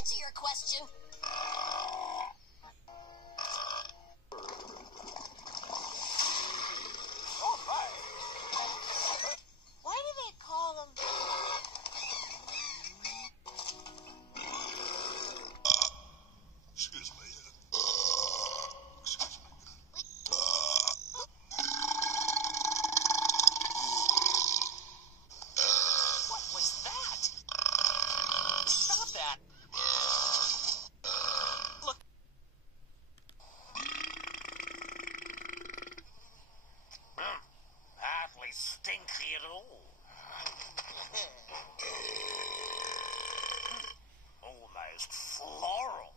answer your question. All right. Why do they call them... Excuse me. Excuse me. What was that? Stop that. Look. Hardly stinky at all. Almost floral.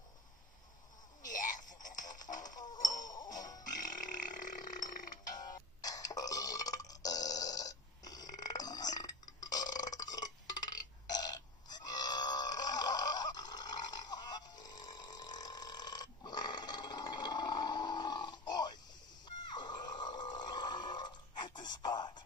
Oi! Hit the spot.